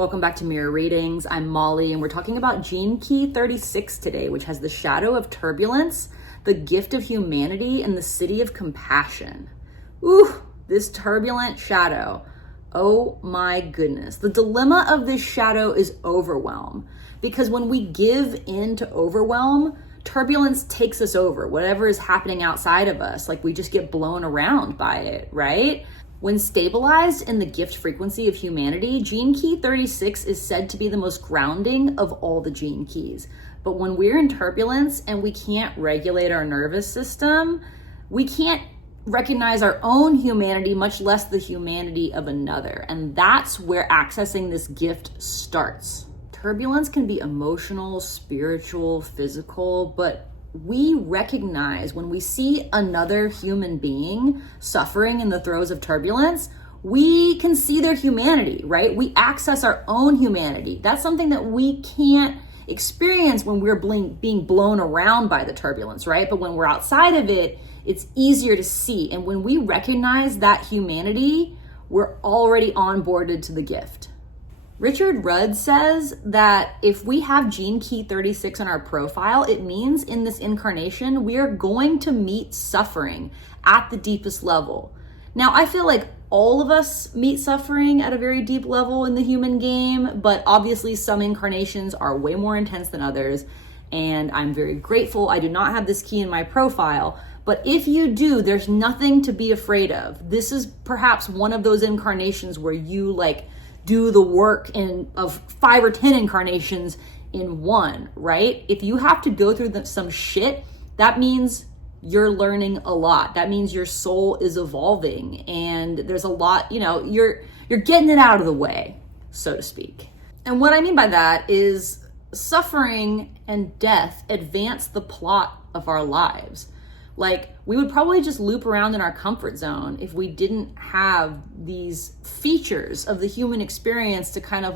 Welcome back to Mirror Readings. I'm Molly, and we're talking about Gene Key 36 today, which has the shadow of turbulence, the gift of humanity, and the city of compassion. Ooh, this turbulent shadow. Oh my goodness. The dilemma of this shadow is overwhelm, because when we give in to overwhelm, turbulence takes us over. Whatever is happening outside of us, like we just get blown around by it, right? When stabilized in the gift frequency of humanity, Gene Key 36 is said to be the most grounding of all the gene keys. But when we're in turbulence and we can't regulate our nervous system, we can't recognize our own humanity, much less the humanity of another. And that's where accessing this gift starts. Turbulence can be emotional, spiritual, physical, but we recognize when we see another human being suffering in the throes of turbulence, we can see their humanity, right? We access our own humanity. That's something that we can't experience when we're being blown around by the turbulence, right? But when we're outside of it, it's easier to see. And when we recognize that humanity, we're already onboarded to the gift. Richard Rudd says that if we have Gene Key 36 on our profile, it means in this incarnation, we are going to meet suffering at the deepest level. Now, I feel like all of us meet suffering at a very deep level in the human game, but obviously some incarnations are way more intense than others. And I'm very grateful I do not have this key in my profile. But if you do, there's nothing to be afraid of. This is perhaps one of those incarnations where you do the work of 5 or 10 incarnations in one, right? If you have to go through some shit, that means you're learning a lot. That means your soul is evolving, and there's a lot, you're getting it out of the way, so to speak. And what I mean by that is suffering and death advance the plot of our lives. We would probably just loop around in our comfort zone if we didn't have these features of the human experience to kind of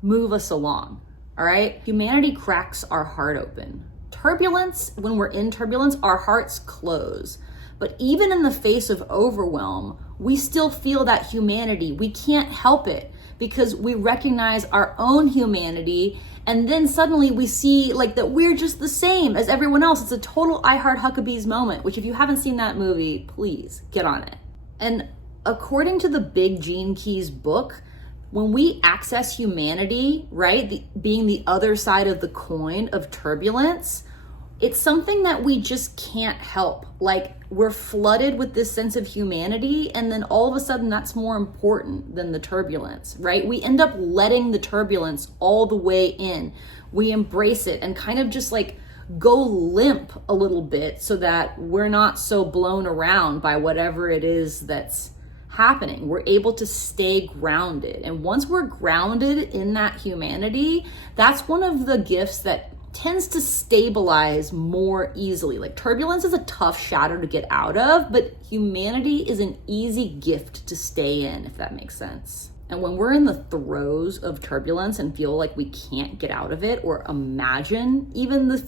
move us along, all right? Humanity cracks our heart open. Turbulence, when we're in turbulence, our hearts close. But even in the face of overwhelm, we still feel that humanity. We can't help it because we recognize our own humanity. And then suddenly we see that we're just the same as everyone else. It's a total I Heart Huckabees moment, which if you haven't seen that movie, please get on it. And according to the Big Gene Keys book, when we access humanity, right, being the other side of the coin of turbulence, it's something that we just can't help. We're flooded with this sense of humanity, and then all of a sudden that's more important than the turbulence, right? We end up letting the turbulence all the way in. We embrace it and kind of just go limp a little bit so that we're not so blown around by whatever it is that's happening. We're able to stay grounded. And once we're grounded in that humanity, that's one of the gifts that tends to stabilize more easily. Turbulence is a tough shadow to get out of, but humanity is an easy gift to stay in, if that makes sense. And when we're in the throes of turbulence and feel like we can't get out of it or imagine even the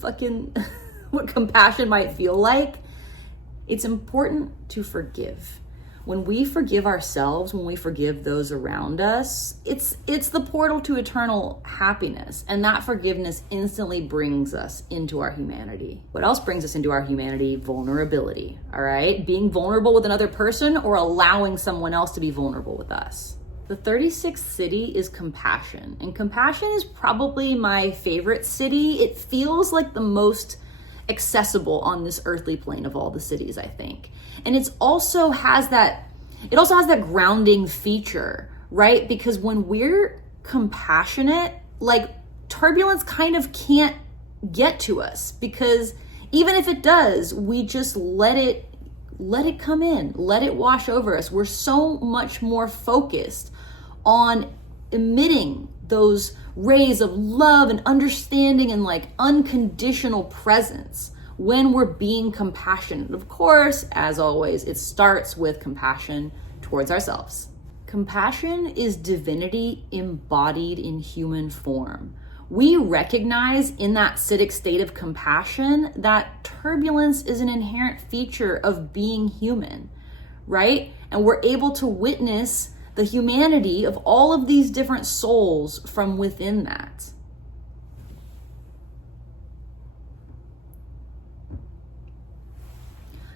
what compassion might feel like, it's important to forgive. When we forgive ourselves, when we forgive those around us, it's the portal to eternal happiness. And that forgiveness instantly brings us into our humanity. What else brings us into our humanity? Vulnerability, all right? Being vulnerable with another person or allowing someone else to be vulnerable with us. The 36th Siddhi is compassion. And compassion is probably my favorite Siddhi. It feels like the most accessible on this earthly plane of all the Siddhis, I think. And it also has that grounding feature, right? Because when we're compassionate, turbulence kind of can't get to us, because even if it does, we just let it come in, let it wash over us. We're so much more focused on emitting those rays of love and understanding and unconditional presence when we're being compassionate. Of course, as always, it starts with compassion towards ourselves. Compassion is divinity embodied in human form. We recognize in that Siddhic state of compassion that turbulence is an inherent feature of being human, right? And we're able to witness the humanity of all of these different souls from within that.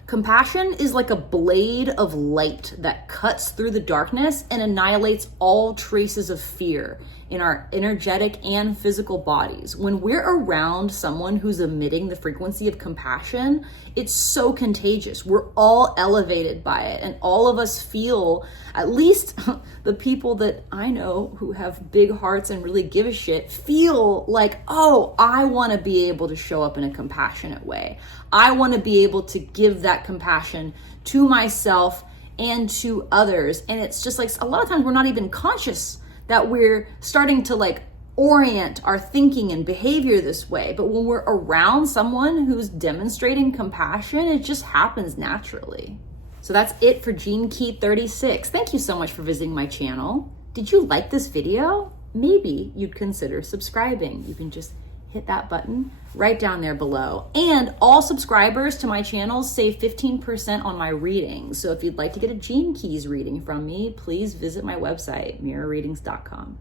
Compassion is like a blade of light that cuts through the darkness and annihilates all traces of fear in our energetic and physical bodies. When we're around someone who's emitting the frequency of compassion, it's so contagious. We're all elevated by it, and all of us feel, at least the people that I know who have big hearts and really give a shit, feel like, oh, I want to be able to show up in a compassionate way. I want to be able to give that compassion to myself and to others. And it's just like, a lot of times we're not even conscious that we're starting to like orient our thinking and behavior this way. But when we're around someone who's demonstrating compassion, it just happens naturally. So that's it for Gene Key 36. Thank you so much for visiting my channel. Did you like this video? Maybe you'd consider subscribing. You can just hit that button right down there below. And all subscribers to my channel save 15% on my readings. So if you'd like to get a Gene Keys reading from me, please visit my website, mirrorreadings.com.